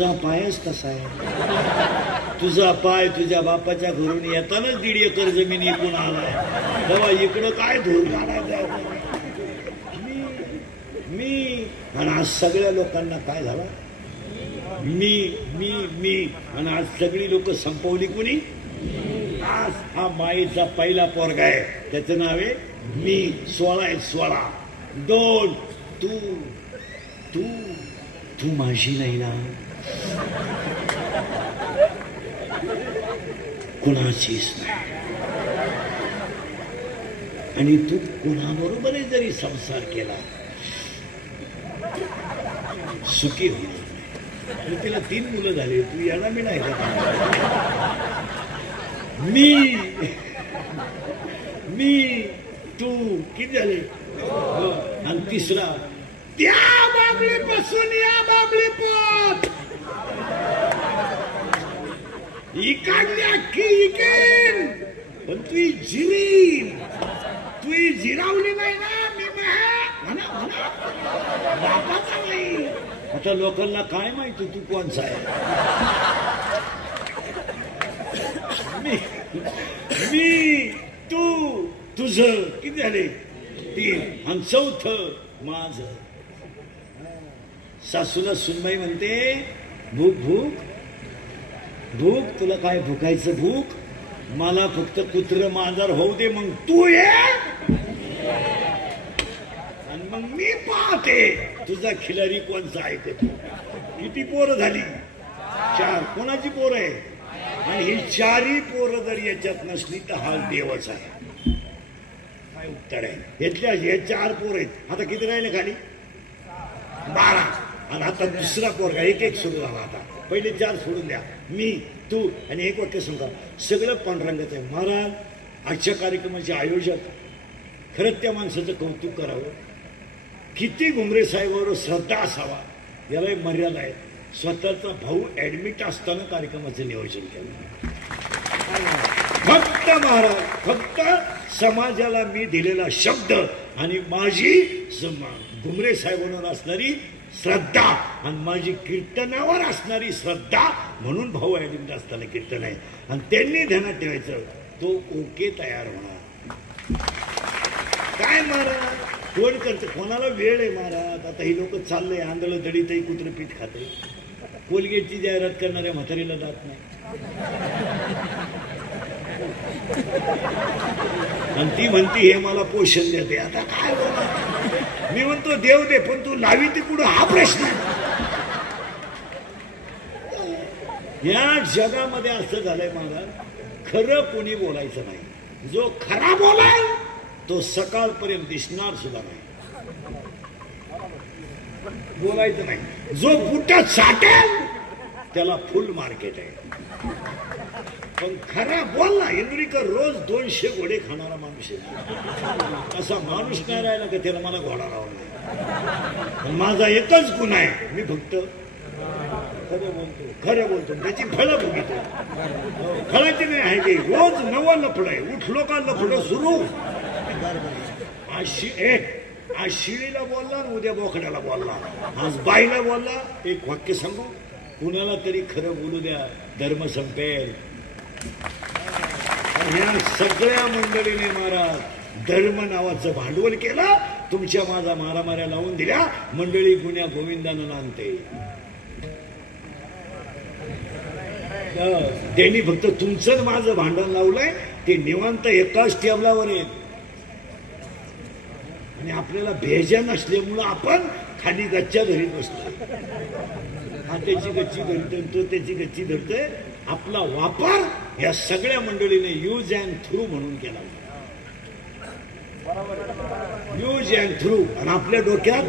तुझा पायच तसा आहे. तुझा पाय तुझ्या बापाच्या घरून येतानाच 1.5 एकर जमीन इकून आलाय, तेव्हा इकडं काय धूर काढायचं. मी आणि आज सगळ्या लोकांना काय झालं, मी मी मी आणि आज सगळी लोक संपवली कुणी. आज हा माईचा पहिला पोरगा आहे, त्याचं नाव आहे मी. 16 आहे, 16. 2 तू तू तू माझी नाही ना, कुणाचीच नाही. आणि तू कुणाबरोबरही जरी संसार केला सुखी होणार नाही. तिला 3 मुलं झाली, तू याला मी नाही का. मी तू किती झाले. आणि 3रा त्या बाबळीपासून या बाबळी पोत इकडली अख्खी इकेन, पण तू जिरीन. तू जिरावली नाही ना, मी म्हणा बापाचा नाही. आता लोकांना काय माहिती तू कोणचा आहे. मी तू तुझं किती झाले 3. आणि 4थं माझं. सासूला सुनबाई म्हणते भूक भूक भूक, तुला काय भुकायचं भूक, मला फक्त कुत्र मांजर होऊ दे, मग तू ये आणि मग मी पाहते तुझा खिलारी कोणचा आहे ते. किती पोरं झाली. 4. कोणाची पोरं आहे. आणि ही 4ही पोरं जर याच्यात नसली तर हा देवच आहे. काय उत्तर आहे. हे 4 पोरं आहेत. आता किती राहिले खाली. 12. आणि आता दुसरा पोरगा 1 सुरू झाला. आता पहिले 4 सोडून द्या. मी तू आणि 1 वाक्य सांगा. सगळं पांडुरंगाचं आहे. महाराज आजच्या कार्यक्रमाचे आयोजक खरंच त्या माणसाचं कौतुक करावं. किती घुमरे साहेबांवर श्रद्धा असावा, याला एक मर्यादा आहे. स्वतःचा भाऊ ऍडमिट असताना कार्यक्रमाचं नियोजन केलं. फक्त महाराज, फक्त समाजाला मी दिलेला शब्द आणि माझी घुमरे साहेबांवर असणारी श्रद्धा आणि माझी कीर्तनावर असणारी श्रद्धा म्हणून भाऊ ऍडमिट असताना कीर्तन आहे. आणि त्यांनी ध्यानात ठेवायचं, तो ओके तयार होणार. काय महाराज कोण करते, कोणाला वेळ आहे महाराज. आता ही लोक चाललंय आंधळं दडीतही कुत्र पीठ खाते. कोलगेटची जाहिरात करणाऱ्या म्हातारीला जात नाही. आणि ती म्हणती हे मला पोषण देते. आता काय बोला. मी म्हणतो देव दे, पण तू लावी ती कुठं हा प्रश्न. या जगामध्ये असं झालंय महाराज, खरं कोणी बोलायचं नाही. जो खरा बोलाय तो सकाळपर्यंत दिसणार सुद्धा नाही. बोलायचं नाही. जो बुटात साठेल त्याला फुल मार्केट आहे. पण खरा बोलला. इंद्रिकर रोज 200 घोडे खाणारा माणूस आहे. असा माणूस काय राहिला का त्याला मला घोडा लावला. माझा एकच गुण आहे, मी फक्त खरं बोलतो. त्याची फळं बघितो. फळाची नाही आहे की रोज नवं लफड आहे. उठलो का लफड सुरू. आज शिळीला बोलला आणि उद्या बोकड्याला बोलला. आज बाईला बोलला. एक वाक्य सांगू, कुणाला तरी खरं बोलू द्या, धर्म संपेल. या सगळ्या मंडळीने महाराज धर्म नावाचं भांडवल केलं. तुमच्या माझा मारामाऱ्या लावून दिल्या. मंडळी गुन्ह्या गोविंदानं नांदते. त्यांनी फक्त तुमचं माझं भांडण लावलंय. ते निवांत एकाच टेबलावर आहेत. आणि आपल्याला भेजा नसल्यामुळं आपण खाली गच्च्या धरीत बसतो. हा त्याची गच्ची धरतोय, तो त्याची गच्ची धरतोय. आपला वापर या सगळ्या मंडळीने यूज अँड थ्रू म्हणून केला. Use and through. आणि आपल्या डोक्यात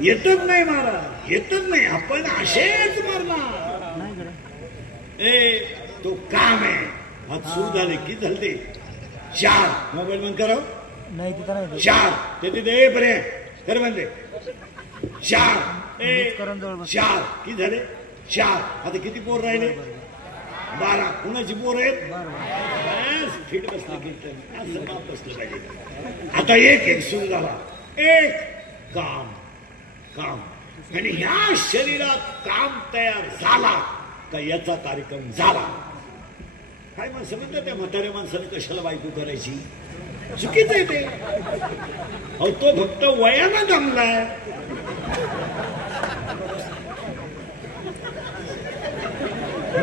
येतच नाही महाराज, येतच नाही. आपण असेच मारणार. तो काम आहे. आज सुरू झाले की झाले 4. मोबाईल बंद करा. 4 ते दे बरे कर म्हणते. 4 किती झाले. 4. आता किती पोर राहिले. 12. कुणाची पोर आहेत. फिट बसलं कीर्तन असं बाप बसलं पाहिजे. आता एक सुरू झाला. एक काम काम आणि ह्या शरीरात काम तयार झाला का याचा कार्यक्रम झाला. काय माणसं म्हणतात त्या म्हाताऱ्या माणसाने कशाला बायको करायची, चुकीचं आहे ते. अहो तो फक्त वयानं दमलाय.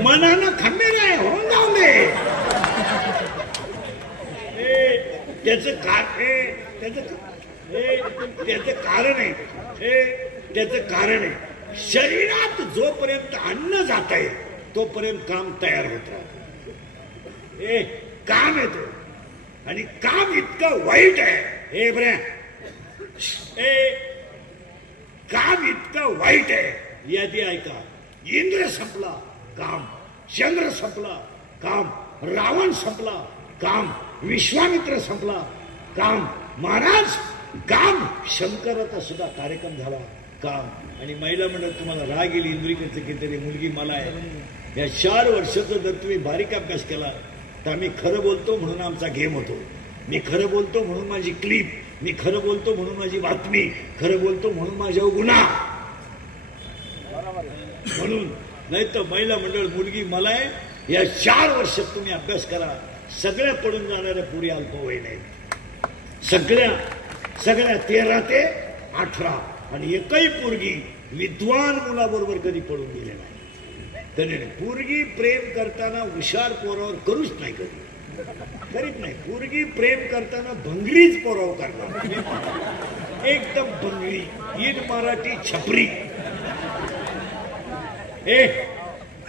मनानं खंबीर आहे, होऊन जाऊ दे. त्याचं कारण आहे, त्याचं कारण आहे. शरीरात जोपर्यंत अन्न जात आहे तोपर्यंत काम तयार होत राहत. काम येतो आणि काम इतकं वाईट आहे. हे बऱ्या काम इतकं वाईट आहे. यादी ऐका. इंद्र संपला काम, चंद्र संपला काम, रावण संपला काम, विश्वामित्र संपला काम, महाराज काम, शंकराचा सुद्धा कार्यक्रम झाला काम. आणि महिला म्हणत तुम्हाला राग येईल इंद्रिकडचं कितीतरी मुलगी मला आहे. या 4 वर्षाचा जर तुम्ही बारीक अभ्यास केला तर आम्ही खरं बोलतो म्हणून आमचा गेम होतो. मी खरं बोलतो म्हणून माझी क्लिप, मी खरं बोलतो म्हणून माझी बातमी, खरं बोलतो म्हणून माझ्यावर गुन्हा. म्हणून नाही तर महिला मंडळ मुलगी मला आहे. या 4 वर्षात तुम्ही अभ्यास करा. सगळ्या पडून जाणाऱ्या पुरी अल्पवयीन आहेत. सगळ्या 13 ते 18 आणि एकही पोरगी विद्वान मुलाबरोबर कधी पडून गेले नाही. कधी नाही. पोरगी प्रेम करताना हुशार पोरावर करूच नाही, करीत नाही. पोरगी प्रेम करताना भंगरीच पोरावर करणार, एकदम भंगरी. इन मराठी छपरी,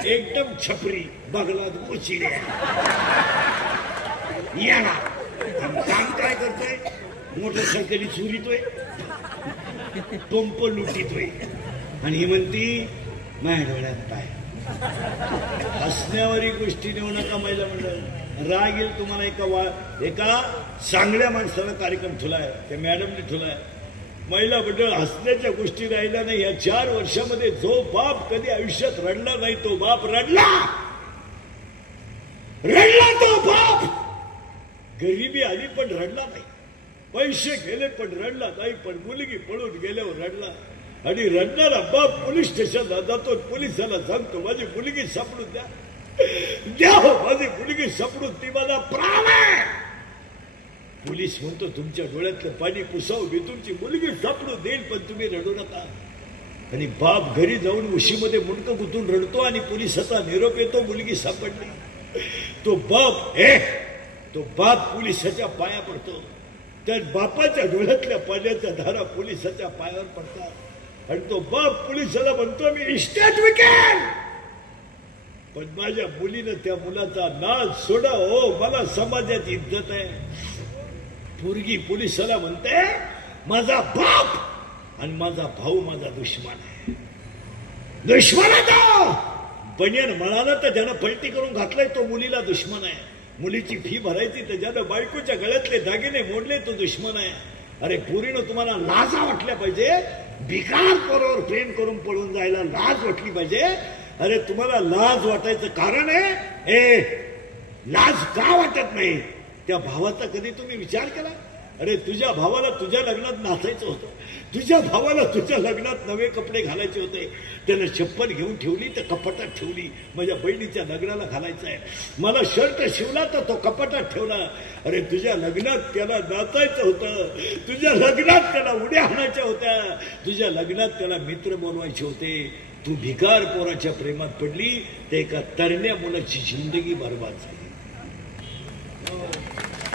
एकदम छपरी. बगलात उचिड्या याला काम काय करतोय, मोटरसायकली चोरीतोय, पंप लुटीतोय आणि ही म्हणती माझ्या डोळ्यात पाय. हसण्यावारी गोष्टी नेऊ नका महिला मंडळ. राग येईल तुम्हाला. एका चांगल्या माणसाला कार्यक्रम ठेवलाय, त्या मॅडमने ठेवलाय. महिला मंडळ हसण्याच्या गोष्टी राहिल्या नाही. या 4 वर्षामध्ये जो बाप कधी आयुष्यात रडला नाही तो बाप रडला तो बाप. गरिबी आली पण रडला नाही, पैसे गेले पण रडला नाही, पण मुलगी पळून गेल्यावर रडला. आणि रडणारा बाप पोलीस स्टेशनला जातो, पोलिसाला सांगतो माझी मुलगी सापडून द्या हो, माझी मुलगी सापडून, ती माझा प्राण आहे. पोलीस म्हणतो तुमच्या डोळ्यातलं पाणी पुसाव, मी तुमची मुलगी सापडून देईल पण तुम्ही रडू नका. आणि बाप घरी जाऊन उशीमध्ये मुंडकं गुंतून रडतो आणि पोलिसाचा निरोप येतो मुलगी सापडली. तो बाप पोलिसाच्या पाया पडतो. त्या बापाच्या डोळ्यातल्या पाण्याच्या धारा पोलिसाच्या पायावर पडतात आणि तो बाप पोलिसाला म्हणतो मी इस्टेट विकेल पण माझ्या मुलीनं त्या मुलाचा नाद सोडा हो, मला समाजात इज्जत आहे. पोरगी पोलिसाला म्हणते माझा बाप आणि माझा भाऊ माझा दुश्मन आहे. दुश्मन आहे तो. बनियन म्हणाला तर ज्यानं पलटी करून घातलाय तो मुलीला दुश्मन आहे. मुलीची फी भरायची तर ज्यानं बायकोच्या गळ्यातले दागिने मोडले तो दुश्मन आहे. अरे पोरीनं तुम्हाला लाजा वाटल्या पाहिजे. भिकार पोरावर प्रेम करून पळून जायला लाज वाटली पाहिजे. अरे तुम्हाला लाज वाटायचं कारण आहे, लाज का वाटत नाही त्या भावाचा कधी तुम्ही विचार केला. अरे तुझ्या भावाला तुझ्या लग्नात नाचायचं होतं, तुझ्या भावाला तुझ्या लग्नात नवे कपडे घालायचे होते, त्यानं चप्पल घेऊन ठेवली तर कपाटात ठेवली. माझ्या बहिणीच्या लग्नाला घालायचं आहे, मला शर्ट शिवला तर तो कपाटात ठेवला. अरे तुझ्या लग्नात त्याला नाचायचं होतं, तुझ्या लग्नात त्याला उड्या हाणायच्या होत्या, तुझ्या लग्नात त्याला मित्र बोलवायचे होते. तू भिकार पोराच्या प्रेमात पडली ते एका तरण्या मुलाची जिंदगी बर्बाद झाली.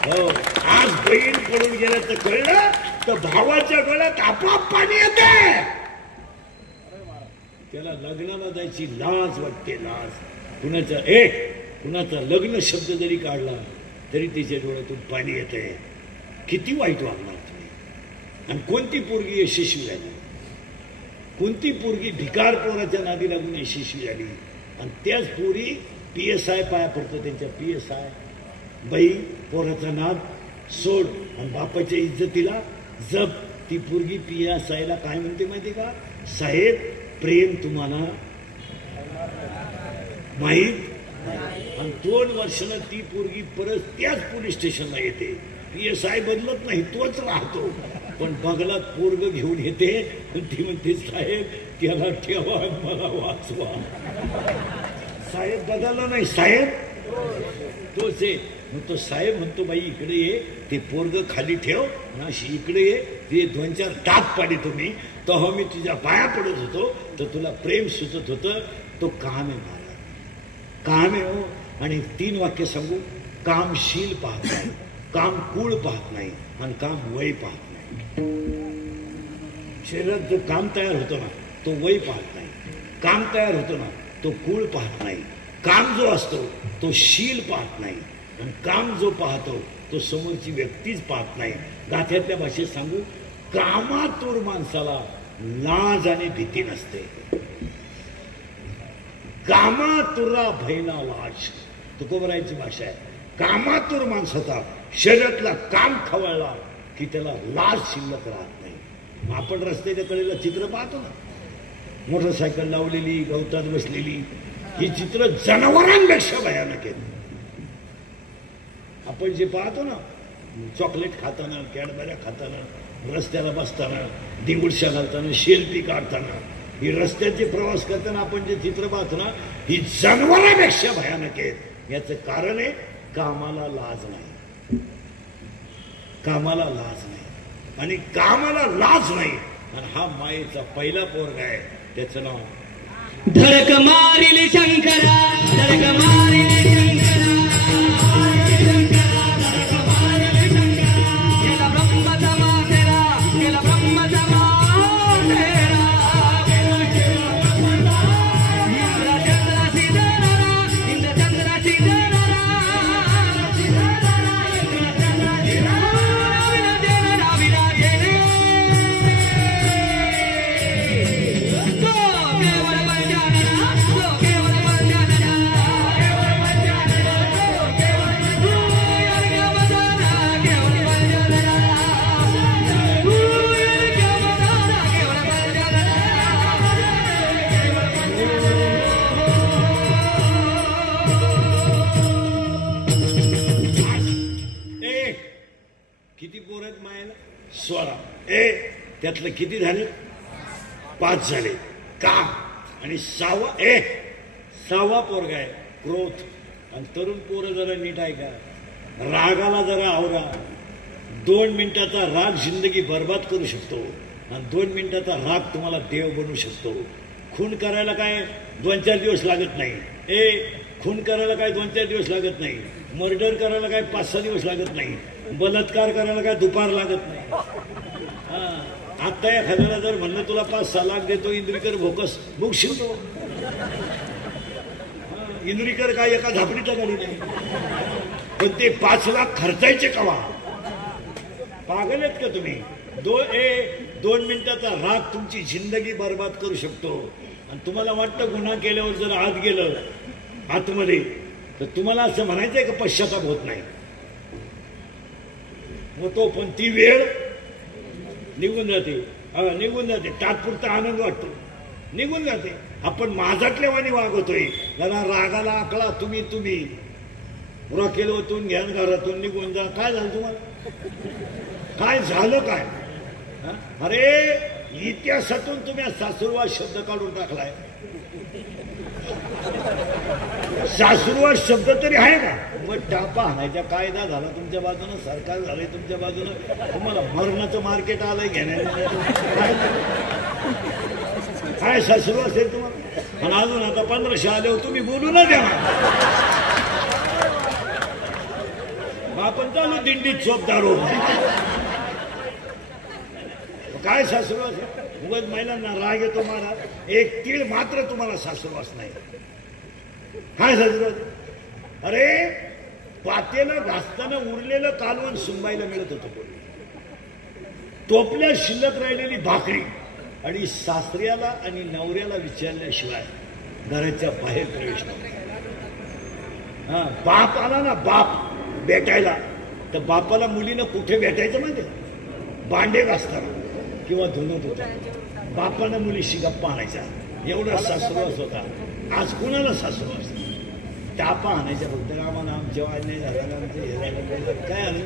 हो, आज बहीण पडून गेलं तर कळलं तर भावाच्या गळ्यात आपोआप पाणी येते. त्याला लग्नाला जायची लाज वाटते, लाज. कुणाचा लग्न शब्द जरी काढला तरी तिच्या डोळ्यातून पाणी येते. किती वाईट वागणार तुम्ही. आणि कोणती पोरगी यशस्वी झाली, कोणती पोरगी भिकार पोराच्या नादी लागून यशस्वी झाली. आणि त्याच पोरी PSI पाया पडतो त्यांच्या. PSI बाई पोराचा नाद सोड आणि बापाच्या इज्जतीला जप. ती पोरगी PSIला काय म्हणते माहिती का, साहेब प्रेम तुम्हाला माहीत. आणि 2 वर्षानं ती पोरगी परत त्याच पोलीस स्टेशनला येते. PSI बदलत नाही, तोच राहतो. पण बंगलात पोरग घेऊन येते ती म्हणते साहेब त्याला ठेवा मला वाचवा. साहेब बदलला नाही, साहेब तोच आहे. मग तो साहेब म्हणतो बाई इकडे ये, ते पोरग खाली ठेव ना, इकडे ये, ते 2-4 टाक पाडी तुम्ही. तेव्हा मी तुझ्या पाया पडत होतो तर तुला प्रेम सुचत होतं. तो काम आहे मला, काम आहे हो. आणि 3 वाक्य सांगू. कामशील पाहत नाही, काम कुळ पाहत नाही आणि काम वय पाहत नाही. शरीरात जो काम तयार होतो ना तो वय पाहत नाही, काम तयार होतो ना तो कुळ पाहत नाही, काम जो असतो तो शील पाहत नाही आणि काम जो पाहतो तो समोरची व्यक्तीच पाहत नाही. गाथ्यातल्या भाषेत सांगू, कामातूर माणसाला लाज आणि भीती नसते. कामातुरा भयना लाज, तुकोबरायची भाषा आहे. कामातूर माणसाचा शरीरातला काम खवळला की त्याला लाज शिल्लक राहत नाही. आपण रस्त्याच्या कडेला चित्र पाहतो ना, मोटरसायकल लावलेली, गवतात बसलेली, ही चित्र जनावरांपेक्षा भयानक आहेत. आपण जे पाहतो ना, चॉकलेट खाताना, कॅडबऱ्या खाताना, रस्त्याला बसताना, दिंगुडशा घालताना, शेल्फी काढताना, ही रस्त्याचे प्रवास करताना आपण जे चित्र पाहतो ना, ही जनावरांपेक्षा भयानक आहेत. याचं कारण आहे कामाला लाज नाही, कामाला लाज नाही. आणि कामाला लाज नाही. आणि हा मायेचा पहिला पोरगा आहे, त्याचं नाव धडक मारिले शंकरा, धडक मारिले शंकरा, धडक मारिले शंकरा. गेला ब्रह्मचा माथेरा, गेला ब्रह्मचा माथेरा. इंद्रचंद्राची दरारा, इंद्रचंद्राची दरारा, किती पोर आहेत मायाला? 16. त्यातलं किती झाले? 5 झाले. काम. आणि 6वा पोरगा आहे क्रोध. आणि तरुण पोरं जरा नीट आहे का, रागाला जरा आवरा. 2 मिनिटाचा राग जिंदगी बर्बाद करू शकतो आणि 2 मिनिटाचा राग तुम्हाला देव बनवू शकतो. खून करायला काय 2-4 दिवस लागत नाही. खून करायला काय 2-4 दिवस लागत नाही. मर्डर करायला काय 5-6 दिवस लागत नाही. बलात्कार करायला काय दुपार लागत नाही. आता एखाद्याला जर म्हणलं तुला 5-6 लाख देतो इंद्रिकर भोकस, भोगशील तो. इंद्रिकर काय एका झापडीच्या गाडी नाही. पण ते 5 लाख खर्चायचे कवा? पागल आहेत का तुम्ही? 2 मिनिटाचा राग तुमची जिंदगी बर्बाद करू शकतो. आणि तुम्हाला वाटतं गुन्हा केल्यावर जर आत गेलं आतमध्ये तर तुम्हाला असं म्हणायचंय का पश्चाताप होत नाही? होतो, पण ती वेळ निघून जाते. तात्पुरता आनंद वाटतो, निघून जाते. आपण माझातल्या वाणी वागवतोय. जरा रागाला आकळा. तुम्ही रॉकेलवतून घ्या, घरातून निघून जा. काय झालं तुम्हाला? काय झालं काय? अरे इतिहासातून तुम्ही सासुरवाद शब्द काढून टाकलाय. सासुरवाद शब्द तरी आहे का? मग टापा आणायचा कायदा झाला तुमच्या बाजूनं, सरकार झालंय तुमच्या बाजूनं. तुम्हाला मरणाचं मार्केट आलंय घेण्याचं. काय सासुरवाद असेल तुम्हाला? आणि अजून आता 1500 आल्यावर तुम्ही बोलू ना द्या. आपण चालू दिंडीत चोपदारो. काय सासुरवास? उगाच महिलांना राग येतो महाराज. एक तीळ मात्र तुम्हाला सासुरवास नाही. काय सासुरवास? अरे पातेलं घासताना उरलेलं कालवण सुंबायला मिळत होतं. टोपल्या शिल्लक राहिलेली भाकरी आणि सासऱ्याला आणि नवऱ्याला विचारल्याशिवाय घराच्या बाहेर प्रवेश नव्हता. बाप आला ना, बाप भेटायला, तर बापाला मुलीनं कुठे भेटायचं माहिती? भांडे घासताना किंवा धुणत होता. बापानं मुलीशी गप्पा आणायचा. एवढा सासुरवास होता. आज कुणाला सासुरवास? टापा आणायच्या फक्त. आम्हाला आमच्या अन्याय झाला, आमचं हे झालं, काय आलं?